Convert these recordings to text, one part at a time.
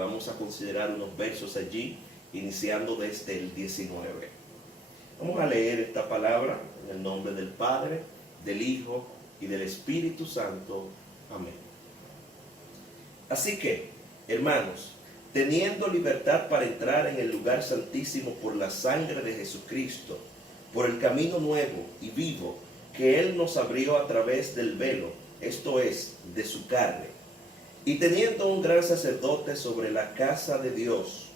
vamos a considerar unos versos allí, iniciando desde el 19. Vamos a leer esta palabra en el nombre del Padre, del Hijo y del Espíritu Santo. Amén. Así que, hermanos, teniendo libertad para entrar en el lugar santísimo por la sangre de Jesucristo, por el camino nuevo y vivo que Él nos abrió a través del velo, esto es, de su carne, y teniendo un gran sacerdote sobre la casa de Dios,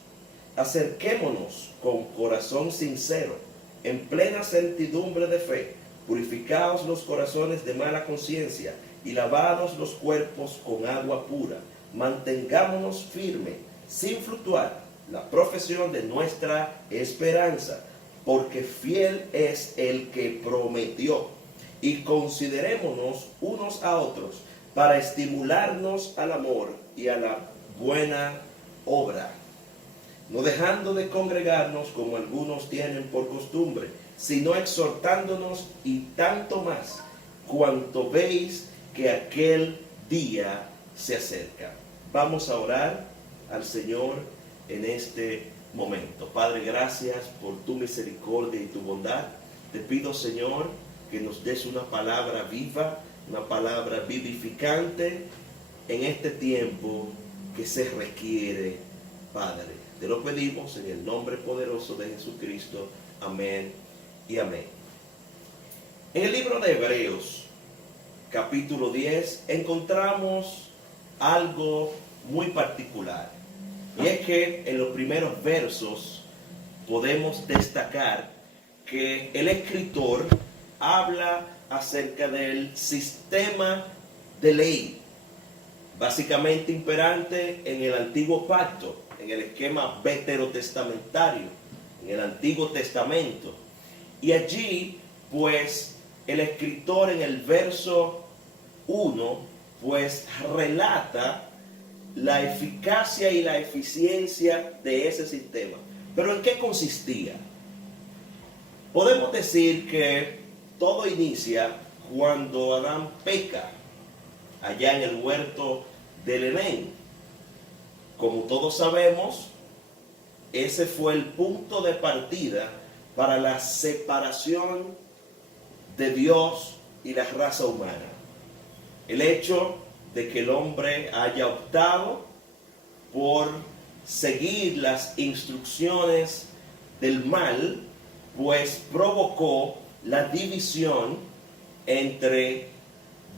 acerquémonos con corazón sincero, en plena certidumbre de fe, purificados los corazones de mala conciencia y lavados los cuerpos con agua pura. Mantengámonos firmes, sin fluctuar, la profesión de nuestra esperanza, porque fiel es el que prometió. Y considerémonos unos a otros para estimularnos al amor y a la buena obra, no dejando de congregarnos como algunos tienen por costumbre, sino exhortándonos, y tanto más cuanto veis que aquel día se acerca. Vamos a orar al Señor en este momento. Padre, gracias por tu misericordia y tu bondad. Te pido, Señor, que nos des una palabra viva, una palabra vivificante en este tiempo que se requiere, Padre. Te lo pedimos en el nombre poderoso de Jesucristo. Amén y amén. En el libro de Hebreos, capítulo 10, encontramos algo muy particular. Y es que en los primeros versos podemos destacar que el escritor habla acerca del sistema de ley, básicamente imperante en el antiguo pacto, en el esquema veterotestamentario, en el Antiguo Testamento. Y allí, pues, el escritor en el verso 1, pues, relata la eficacia y la eficiencia de ese sistema. ¿Pero en qué consistía? Podemos decir que todo inicia cuando Adán peca, allá en el huerto del Edén. Como todos sabemos, ese fue el punto de partida para la separación de Dios y la raza humana. El hecho de que el hombre haya optado por seguir las instrucciones del mal, pues provocó la división entre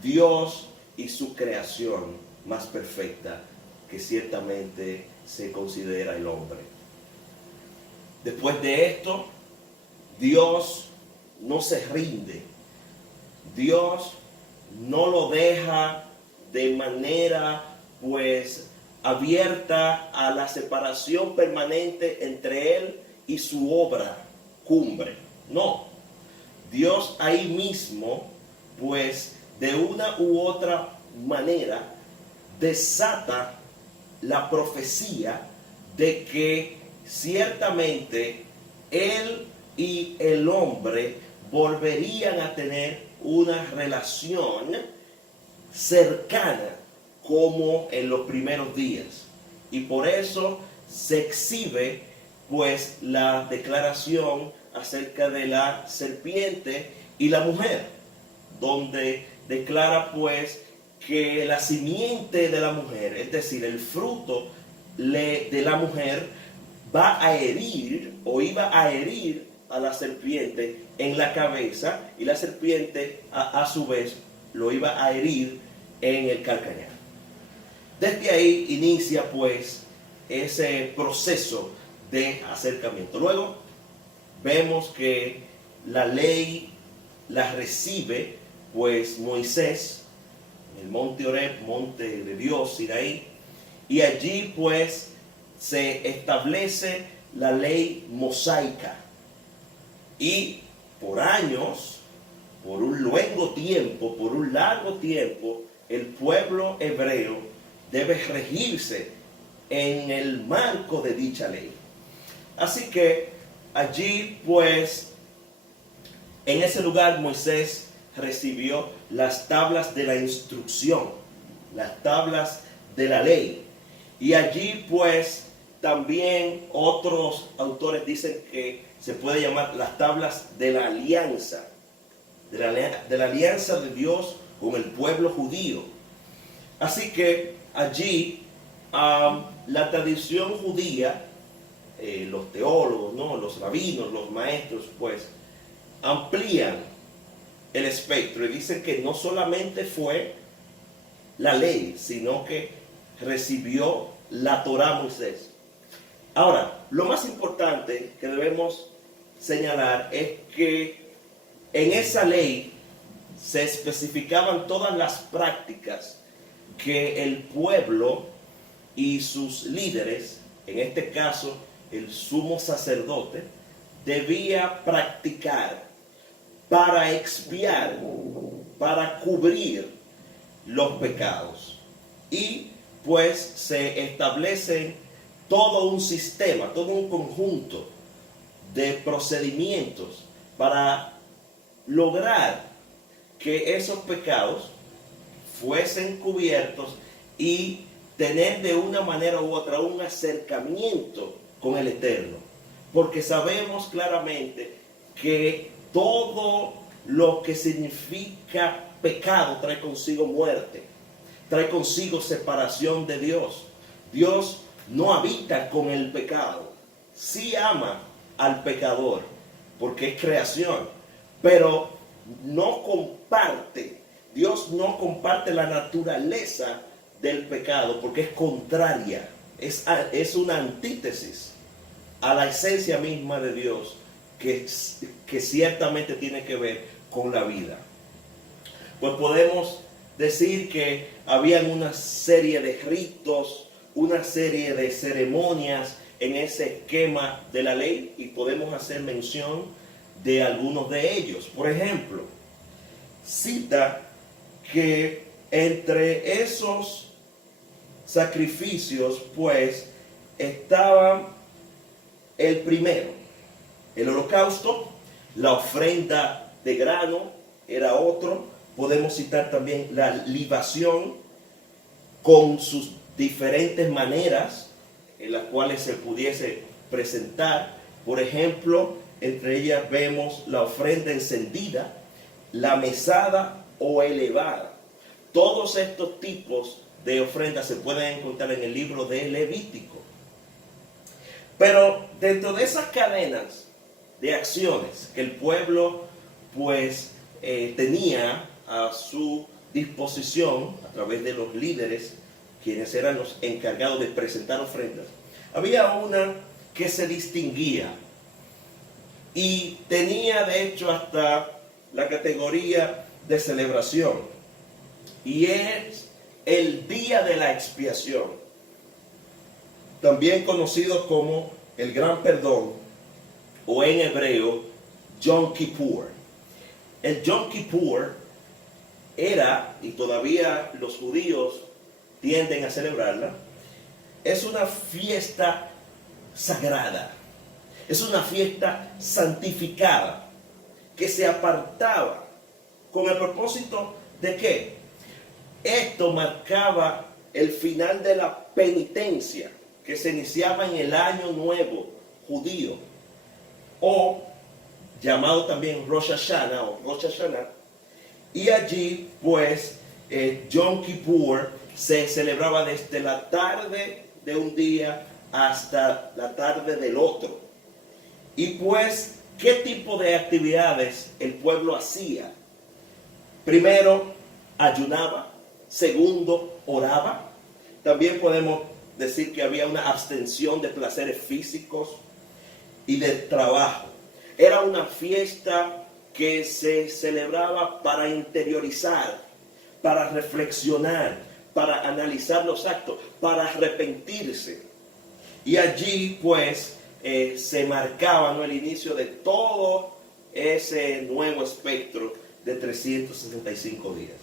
Dios y su creación más perfecta, que ciertamente se considera el hombre. Después de esto, Dios no se rinde. Dios no lo deja de manera, pues, abierta a la separación permanente entre Él y su obra cumbre. No. Dios ahí mismo, pues, de una u otra manera, desata la profecía de que ciertamente Él y el hombre volverían a tener una relación cercana como en los primeros días. Y por eso se exhibe, pues, la declaración acerca de la serpiente y la mujer, donde declara, pues, que la simiente de la mujer, es decir, el fruto de la mujer, va a herir o iba a herir a la serpiente en la cabeza, y la serpiente a su vez lo iba a herir en el calcañar. Desde ahí inicia, pues, ese proceso de acercamiento. Luego vemos que la ley la recibe, pues, Moisés en el monte Oreb, monte de Dios, Sinaí, y allí, pues, se establece la ley mosaica. Y por años, por un largo tiempo, el pueblo hebreo debe regirse en el marco de dicha ley. Así que allí, pues, en ese lugar Moisés recibió las tablas de la instrucción, las tablas de la ley. Y allí pues también otros autores dicen que se puede llamar las tablas de la alianza, de la alianza de Dios con el pueblo judío. Así que allí la tradición judía, los teólogos, ¿no?, los rabinos, los maestros, pues amplían el espectro y dicen que no solamente fue la ley, sino que recibió la Torá Moisés. Ahora, lo más importante que debemos señalar es que en esa ley se especificaban todas las prácticas que el pueblo y sus líderes, en este caso el sumo sacerdote, debía practicar para expiar, para cubrir los pecados. Y pues se establece todo un sistema, todo un conjunto de procedimientos para lograr que esos pecados fuesen cubiertos y tener de una manera u otra un acercamiento con el Eterno. Porque sabemos claramente que todo lo que significa pecado trae consigo muerte, trae consigo separación de Dios. Dios no habita con el pecado, sí ama al pecador, porque es creación, pero no comparte, Dios no comparte la naturaleza del pecado, porque es contraria, es una antítesis a la esencia misma de Dios, que ciertamente tiene que ver con la vida. Pues podemos decir que habían una serie de ritos, una serie de ceremonias en ese esquema de la ley, y podemos hacer mención de algunos de ellos. Por ejemplo, cita que entre esos sacrificios pues estaba el primero, el holocausto, la ofrenda de grano era otro. Podemos citar también la libación con sus diferentes maneras en las cuales se pudiese presentar. Por ejemplo, entre ellas vemos la ofrenda encendida, la mesada o elevada. Todos estos tipos de ofrendas se pueden encontrar en el libro de Levítico. Pero dentro de esas cadenas de acciones que el pueblo pues tenía a su disposición a través de los líderes, quienes eran los encargados de presentar ofrendas, había una que se distinguía y tenía de hecho hasta la categoría de celebración, y es el día de la expiación, también conocido como el Gran Perdón, o en hebreo Yom Kippur. El Yom Kippur era, y todavía los judíos tienden a celebrarla, es una fiesta sagrada, es una fiesta santificada, que se apartaba con el propósito de que esto marcaba el final de la penitencia que se iniciaba en el año nuevo judío, o llamado también Rosh Hashanah o Rosh Hashanah. Y allí pues Yom Kippur se celebraba desde la tarde de un día hasta la tarde del otro. Y pues, ¿qué tipo de actividades el pueblo hacía? Primero, ayunaba. Segundo, oraba. También podemos decir que había una abstención de placeres físicos y de trabajo. Era una fiesta que se celebraba para interiorizar, para reflexionar, para analizar los actos, para arrepentirse. Y allí pues se marcaba, ¿no?, el inicio de todo ese nuevo espectro de 365 días.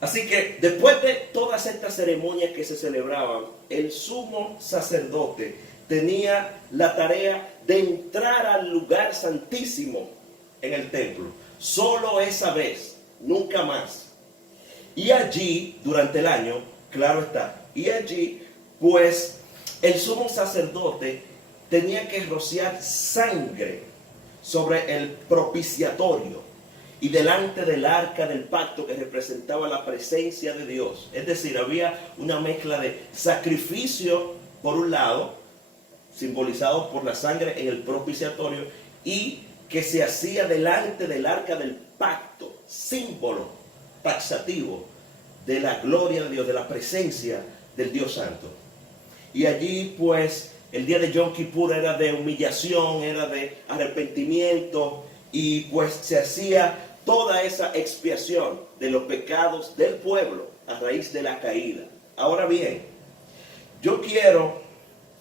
Así que después de todas estas ceremonias que se celebraban, el sumo sacerdote tenía la tarea de entrar al lugar santísimo en el templo, solo esa vez, nunca más. Y allí, durante el año, claro está, Y allí, pues, el sumo sacerdote tenía que rociar sangre sobre el propiciatorio y delante del arca del pacto que representaba la presencia de Dios. Es decir, había una mezcla de sacrificio por un lado, simbolizado por la sangre en el propiciatorio, y que se hacía delante del arca del pacto, símbolo taxativo de la gloria de Dios, de la presencia del Dios Santo. Y allí pues el día de Yom Kippur era de humillación, era de arrepentimiento, y pues se hacía toda esa expiación de los pecados del pueblo a raíz de la caída. Ahora bien, yo quiero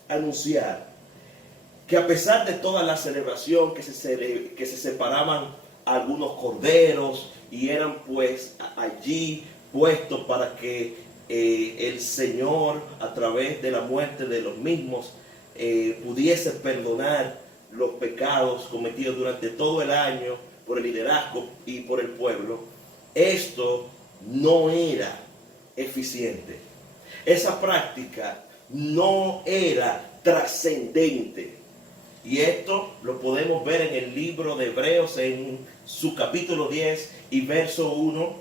anunciar que a pesar de toda la celebración que se separaban algunos corderos y eran pues allí puestos para que el Señor a través de la muerte de los mismos pudiese perdonar los pecados cometidos durante todo el año por el liderazgo y por el pueblo, esto no era eficiente. Esa práctica no era trascendente. Y esto lo podemos ver en el libro de Hebreos en su capítulo 10 y verso 1,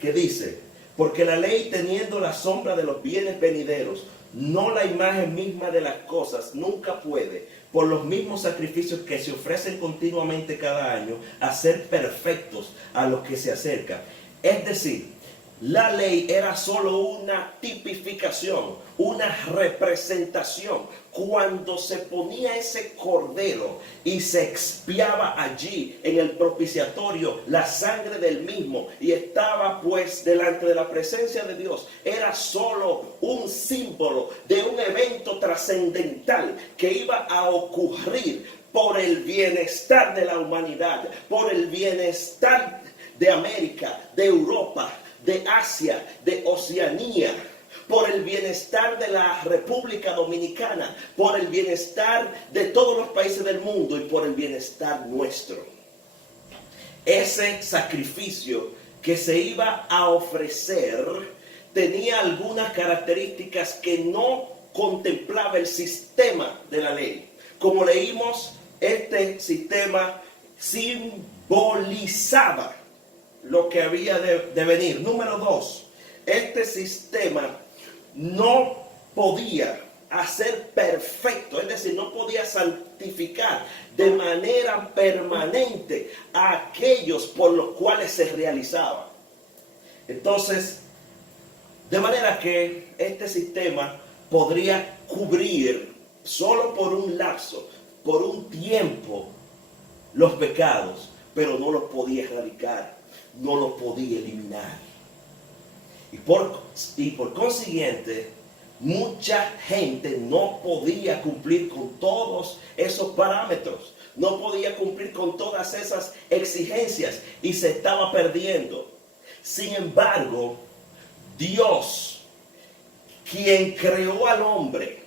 que dice: porque la ley, teniendo la sombra de los bienes venideros, no la imagen misma de las cosas, nunca puede, por los mismos sacrificios que se ofrecen continuamente cada año, hacer perfectos a los que se acercan. Es decir, la ley era solo una tipificación, una representación. Cuando se ponía ese cordero y se expiaba allí en el propiciatorio la sangre del mismo y estaba pues delante de la presencia de Dios, era solo un símbolo de un evento trascendental que iba a ocurrir por el bienestar de la humanidad, por el bienestar de América, de Europa, de Asia, de Oceanía, por el bienestar de la República Dominicana, por el bienestar de todos los países del mundo y por el bienestar nuestro. Ese sacrificio que se iba a ofrecer tenía algunas características que no contemplaba el sistema de la ley. Como leímos, este sistema simbolizaba lo que había de venir. Número 2, este sistema no podía hacer perfecto, es decir, no podía santificar de manera permanente a aquellos por los cuales se realizaba. Entonces, de manera que este sistema podría cubrir solo por un lapso, por un tiempo, los pecados, pero no los podía erradicar, no los podía eliminar. Y por consiguiente, mucha gente no podía cumplir con todos esos parámetros, no podía cumplir con todas esas exigencias y se estaba perdiendo. Sin embargo, Dios, quien creó al hombre,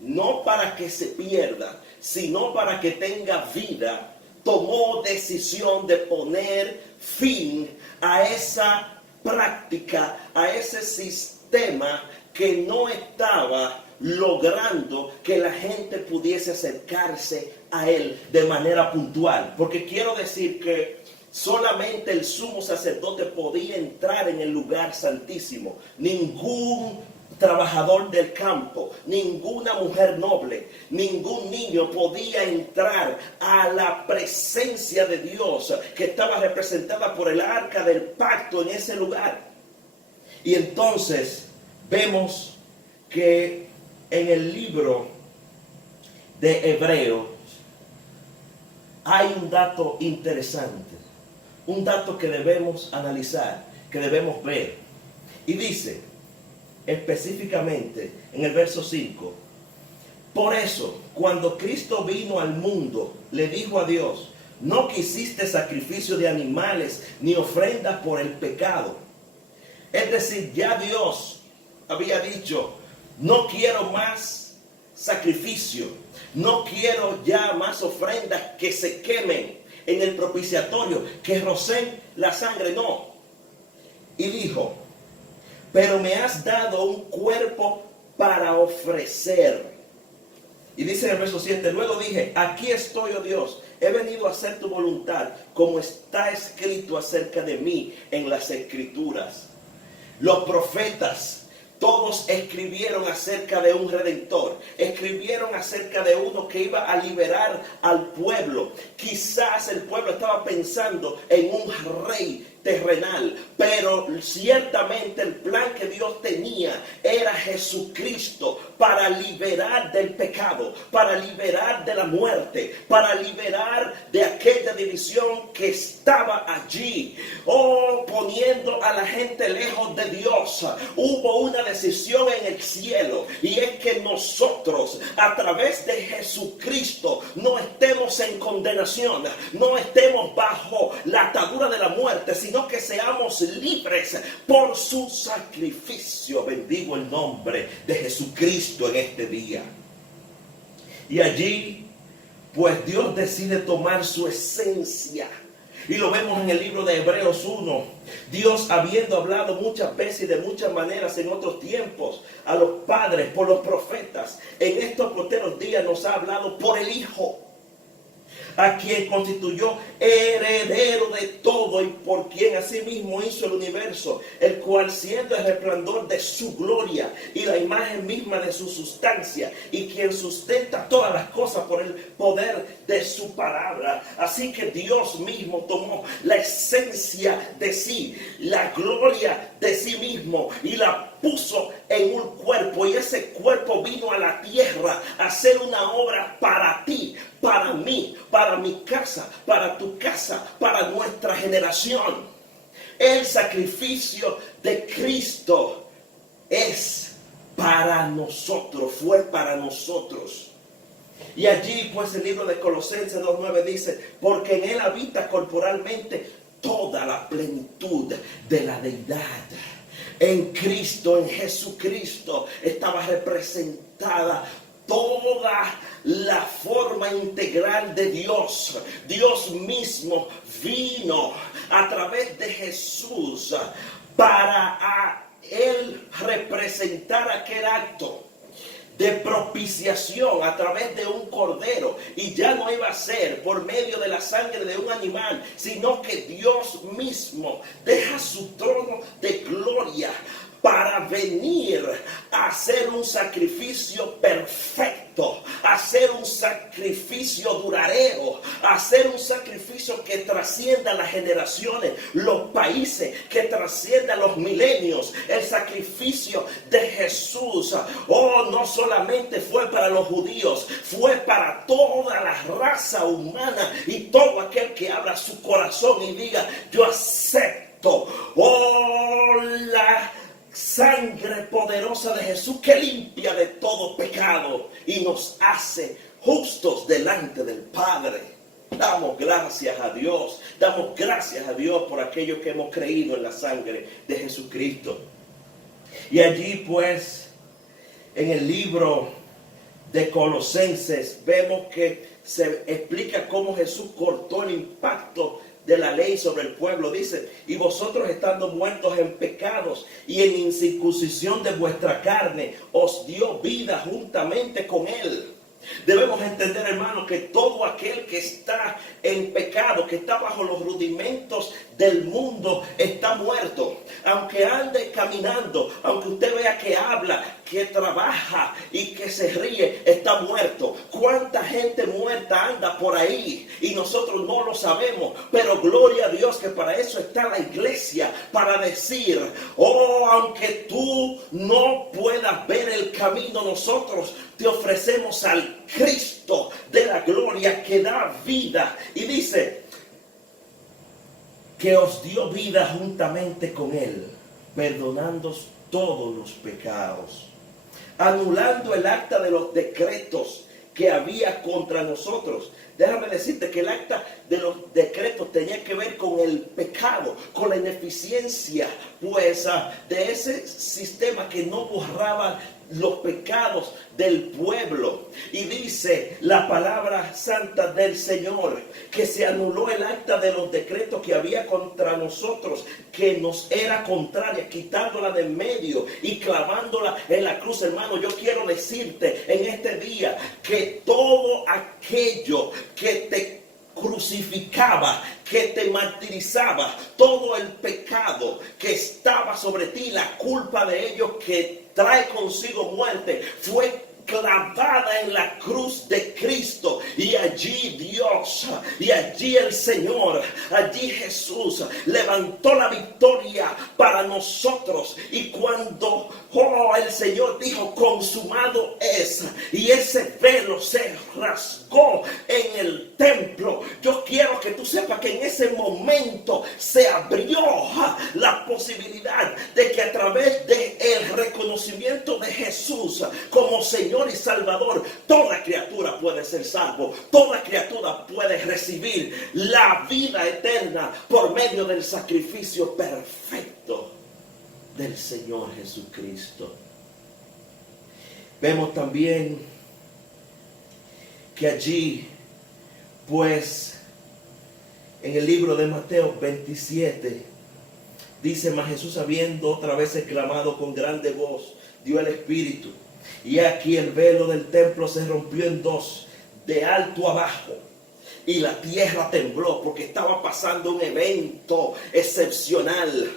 no para que se pierda, sino para que tenga vida, tomó decisión de poner fin a esa práctica, a ese sistema que no estaba logrando que la gente pudiese acercarse a él de manera puntual. Porque quiero decir que solamente el sumo sacerdote podía entrar en el lugar santísimo. Ningún trabajador del campo, ninguna mujer noble, ningún niño podía entrar a la presencia de Dios que estaba representada por el arca del pacto en ese lugar. Y entonces vemos que en el libro de Hebreos hay un dato interesante, un dato que debemos analizar, que debemos ver. Y dice específicamente en el verso 5: por eso, cuando Cristo vino al mundo, le dijo a Dios: no quisiste sacrificio de animales ni ofrendas por el pecado. Es decir, ya Dios había dicho: no quiero más sacrificio, no quiero ya más ofrendas que se quemen en el propiciatorio, que rocen la sangre, no. Y dijo: pero me has dado un cuerpo para ofrecer. Y dice en el verso 7, luego dije, aquí estoy, oh Dios, he venido a hacer tu voluntad, como está escrito acerca de mí en las Escrituras. Los profetas, todos escribieron acerca de un redentor, escribieron acerca de uno que iba a liberar al pueblo. Quizás el pueblo estaba pensando en un rey terrenal, pero ciertamente el plan que Dios tenía era Jesucristo para liberar del pecado, para liberar de la muerte, para liberar de aquella división que estaba allí, poniendo a la gente lejos de Dios. Hubo una decisión en el cielo, y es que nosotros a través de Jesucristo no estemos en condenación, no estemos bajo la atadura de la muerte, sino que seamos libres por su sacrificio. Bendigo el nombre de Jesucristo en este día. Y allí, pues Dios decide tomar su esencia. Y lo vemos en el libro de Hebreos 1. Dios, habiendo hablado muchas veces y de muchas maneras en otros tiempos a los padres por los profetas, en estos posteros días nos ha hablado por el Hijo, a quien constituyó heredero de todo y por quien asimismo hizo el universo, el cual siendo el resplandor de su gloria y la imagen misma de su sustancia, y quien sustenta todas las cosas por el poder de su palabra. Así que Dios mismo tomó la esencia de sí, la gloria de sí mismo, y la puso en un cuerpo, y ese cuerpo vino a la tierra a hacer una obra para ti, para mí, para mi casa, para tu casa, para nuestra generación. El sacrificio de Cristo es para nosotros, fue para nosotros. Y allí pues el libro de Colosenses 2:9 dice, porque en él habita corporalmente toda la plenitud de la deidad. En Cristo, en Jesucristo, estaba representada toda la forma integral de Dios. Dios mismo vino a través de Jesús para Él representar aquel acto de propiciación a través de un cordero, y ya no iba a ser por medio de la sangre de un animal, sino que Dios mismo deja su trono de gloria para venir a hacer un sacrificio perfecto, a hacer un sacrificio duradero, a hacer un sacrificio que trascienda las generaciones, los países, que trascienda los milenios. El sacrificio de Jesús, no solamente fue para los judíos, fue para toda la raza humana, y todo aquel que abra su corazón y diga, yo acepto, la sangre poderosa de Jesús que limpia de todo pecado y nos hace justos delante del Padre. Damos gracias a Dios por aquello que hemos creído en la sangre de Jesucristo. Y allí pues en el libro de Colosenses vemos que se explica cómo Jesús cortó el impacto de la ley sobre el pueblo. Dice, y vosotros estando muertos en pecados y en incircuncisión de vuestra carne, os dio vida juntamente con él. Debemos entender, hermano, que todo aquel que está en pecado, que está bajo los rudimentos del mundo, está muerto. Aunque ande caminando, aunque usted vea que habla, que trabaja y que se ríe, está muerto. ¿Cuánta gente muerta anda por ahí y nosotros no lo sabemos? Pero gloria a Dios que para eso está la iglesia, para decir, aunque tú no puedas ver el camino, nosotros te ofrecemos al Cristo de la gloria que da vida. Y dice que os dio vida juntamente con él, perdonando todos los pecados, anulando el acta de los decretos que había contra nosotros. Déjame decirte que el acta de los decretos tenía que ver con el pecado pecado, con la ineficiencia pues de ese sistema que no borraba los pecados del pueblo. Y dice la palabra santa del Señor que se anuló el acta de los decretos que había contra nosotros, que nos era contraria, quitándola de en medio y clavándola en la cruz. Hermano, yo quiero decirte en este día que todo aquello que te crucificaba, que te martirizaba, todo el pecado que estaba sobre ti, la culpa de ello que trae consigo muerte, fue clavada en la cruz de Cristo. Y allí Dios, y allí el Señor, allí Jesús levantó la victoria para nosotros. Y cuando el Señor dijo consumado es, y ese velo se rasgó en el templo, yo quiero que tú sepas que en ese momento se abrió la posibilidad de que a través del reconocimiento de Jesús como Señor y Salvador, toda criatura puede ser salvo, toda criatura puede recibir la vida eterna por medio del sacrificio perfecto del Señor Jesucristo. Vemos también que allí, pues, en el libro de Mateo 27, dice: mas Jesús, habiendo otra vez exclamado con grande voz, dio el Espíritu. Y aquí el velo del templo se rompió en dos, de alto abajo. Y la tierra tembló porque estaba pasando un evento excepcional.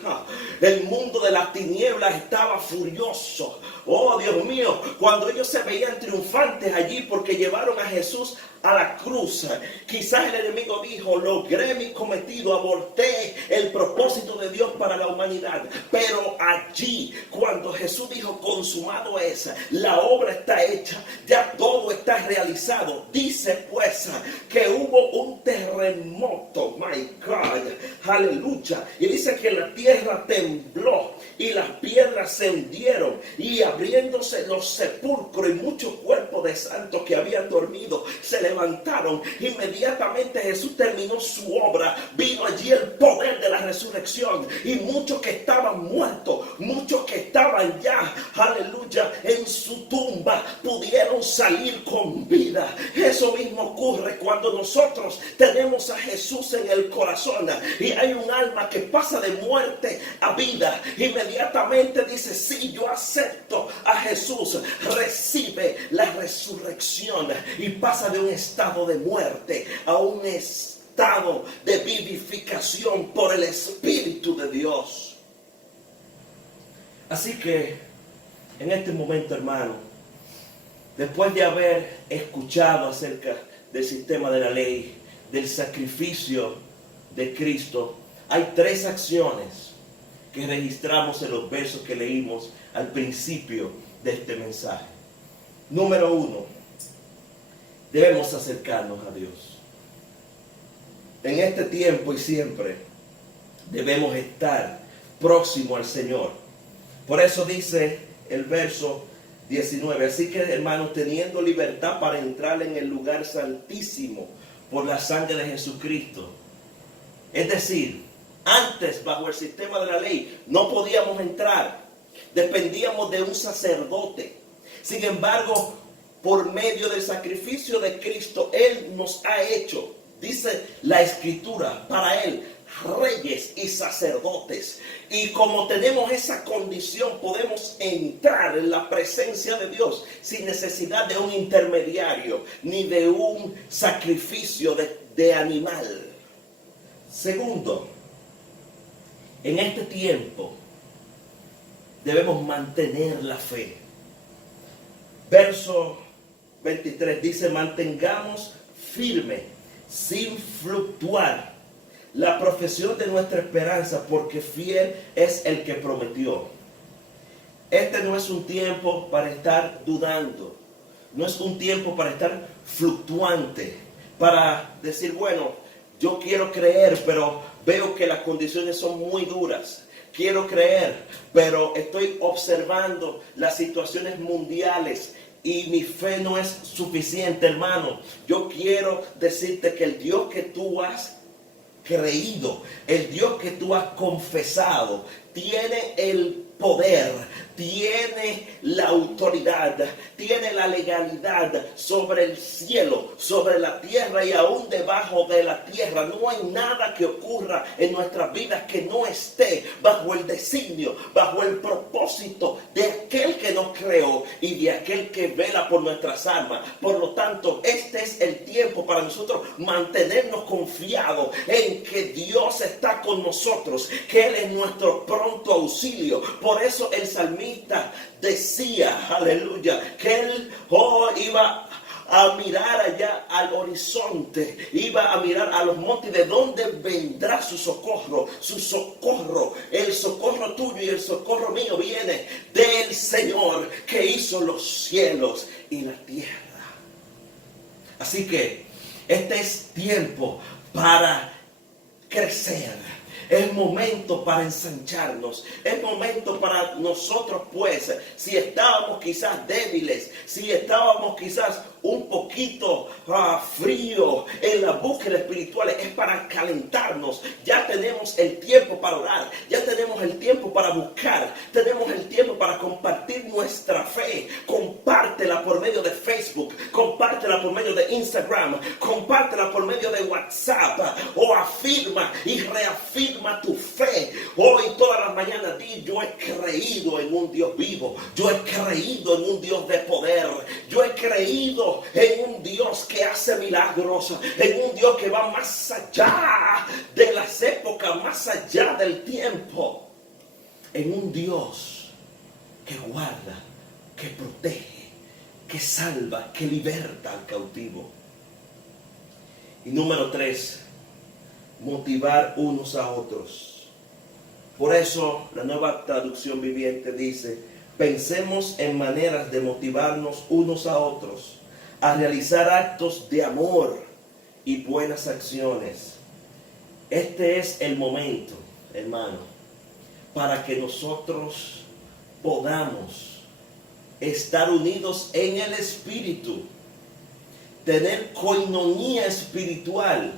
El mundo de las tinieblas estaba furioso. Oh, Dios mío, cuando ellos se veían triunfantes allí porque llevaron a Jesús a la cruz, quizás el enemigo dijo: logré mi cometido, aborté el propósito de Dios para la humanidad. Pero allí, cuando Jesús dijo consumado es, la obra está hecha, ya todo está realizado. Dice pues que hubo un terremoto, my God, aleluya, y dice que la tierra tembló y las piedras se hundieron, y abriéndose los sepulcros, y muchos cuerpos de santos que habían dormido se levantaron. Inmediatamente Jesús terminó su obra, vino allí el poder de la resurrección, y muchos que estaban muertos, muchos que estaban ya, aleluya, en su tumba, pudieron salir con vida. Eso mismo ocurre cuando nosotros tenemos a Jesús en el corazón y hay un alma que pasa de muerte a vida. Inmediatamente dice: sí, yo acepto a Jesús, recibe la resurrección y pasa de un estado de muerte a un estado de vivificación por el Espíritu de Dios. Así que en este momento, hermano, después de haber escuchado acerca del sistema de la ley, del sacrificio de Cristo, hay tres acciones que registramos en los versos que leímos al principio de este mensaje. Número 1, debemos acercarnos a Dios. En este tiempo y siempre debemos estar próximo al Señor. Por eso dice el verso 19: así que, hermanos, teniendo libertad para entrar en el lugar santísimo por la sangre de Jesucristo. Es decir, antes, bajo el sistema de la ley, no podíamos entrar, dependíamos de un sacerdote. Sin embargo, por medio del sacrificio de Cristo, Él nos ha hecho, dice la Escritura, para Él reyes y sacerdotes. Y como tenemos esa condición, podemos entrar en la presencia de Dios sin necesidad de un intermediario ni de un sacrificio de animal. Segundo, en este tiempo debemos mantener la fe. Verso 23 dice: mantengamos firme, sin fluctuar, la profesión de nuestra esperanza, porque fiel es el que prometió. Este no es un tiempo para estar dudando, no es un tiempo para estar fluctuante, para decir: bueno, yo quiero creer, pero veo que las condiciones son muy duras. Quiero creer, pero estoy observando las situaciones mundiales y mi fe no es suficiente, hermano. Yo quiero decirte que el Dios que tú has creído, el Dios que tú has confesado, tiene el poder, tiene la autoridad, tiene la legalidad sobre el cielo, sobre la tierra y aún debajo de la tierra. No hay nada que ocurra en nuestras vidas que no esté bajo el designio, bajo el propósito de aquel que nos creó y de aquel que vela por nuestras almas. Por lo tanto, este es el tiempo para nosotros mantenernos confiados en que Dios está con nosotros, que Él es nuestro pronto auxilio. Por eso el salmista decía, aleluya, que él iba a mirar allá al horizonte, iba a mirar a los montes, de dónde vendrá su socorro, el socorro tuyo y el socorro mío viene del Señor que hizo los cielos y la tierra. Así que este es tiempo para crecer. Es momento para ensancharnos. Es momento para nosotros, pues, si estábamos quizás débiles, si estábamos quizás un poquito frío en la búsqueda espiritual, es para calentarnos. Ya tenemos el tiempo para orar, ya tenemos el tiempo para buscar, tenemos el tiempo para compartir nuestra fe. Compártela por medio de Facebook, compártela por medio de Instagram, compártela por medio de WhatsApp, o afirma y reafirma tu fe. Hoy todas las mañanas di: yo he creído en un Dios vivo, yo he creído en un Dios de poder, yo he creído en un Dios que hace milagros, en un Dios que va más allá de las épocas, más allá del tiempo, en un Dios que guarda, que protege, que salva, que liberta al cautivo. Y número 3, motivar unos a otros. Por eso la Nueva Traducción Viviente dice: pensemos en maneras de motivarnos unos a otros a realizar actos de amor y buenas acciones. Este es el momento, hermano, para que nosotros podamos estar unidos en el Espíritu, tener coinonía espiritual,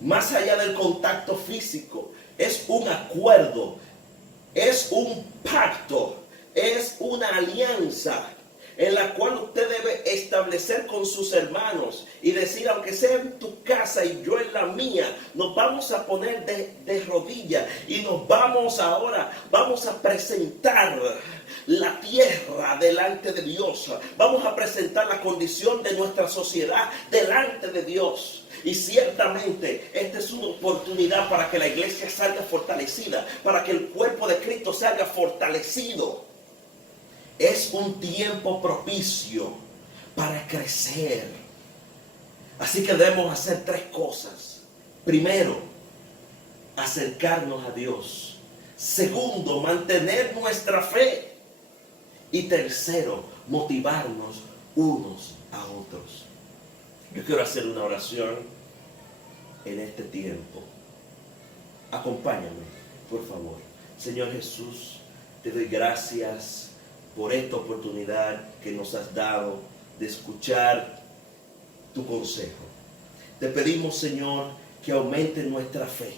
más allá del contacto físico. Es un acuerdo, es un pacto, es una alianza en la cual usted debe establecer con sus hermanos y decir: aunque sea en tu casa y yo en la mía, nos vamos a poner de rodillas y vamos a presentar la tierra delante de Dios. Vamos a presentar la condición de nuestra sociedad delante de Dios. Y ciertamente esta es una oportunidad para que la iglesia salga fortalecida, para que el cuerpo de Cristo salga fortalecido. Es un tiempo propicio para crecer. Así que debemos hacer 3 cosas. Primero, acercarnos a Dios. Segundo, mantener nuestra fe. Y tercero, motivarnos unos a otros. Yo quiero hacer una oración en este tiempo. Acompáñame, por favor. Señor Jesús, te doy gracias por esta oportunidad que nos has dado de escuchar tu consejo. Te pedimos, Señor, que aumente nuestra fe,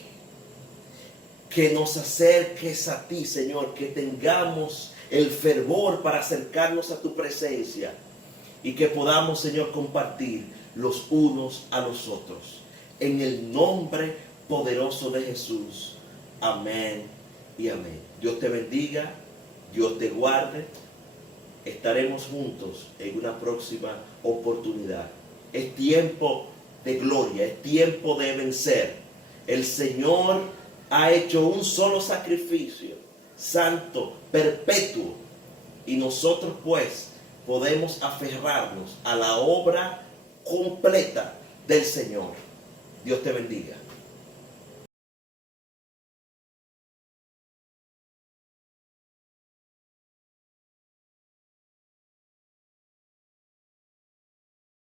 que nos acerques a ti, Señor, que tengamos el fervor para acercarnos a tu presencia y que podamos, Señor, compartir los unos a los otros. En el nombre poderoso de Jesús. Amén y amén. Dios te bendiga, Dios te guarde. Estaremos juntos en una próxima oportunidad. Es tiempo de gloria, es tiempo de vencer. El Señor ha hecho un solo sacrificio, santo, perpetuo, y nosotros pues podemos aferrarnos a la obra completa del Señor. Dios te bendiga.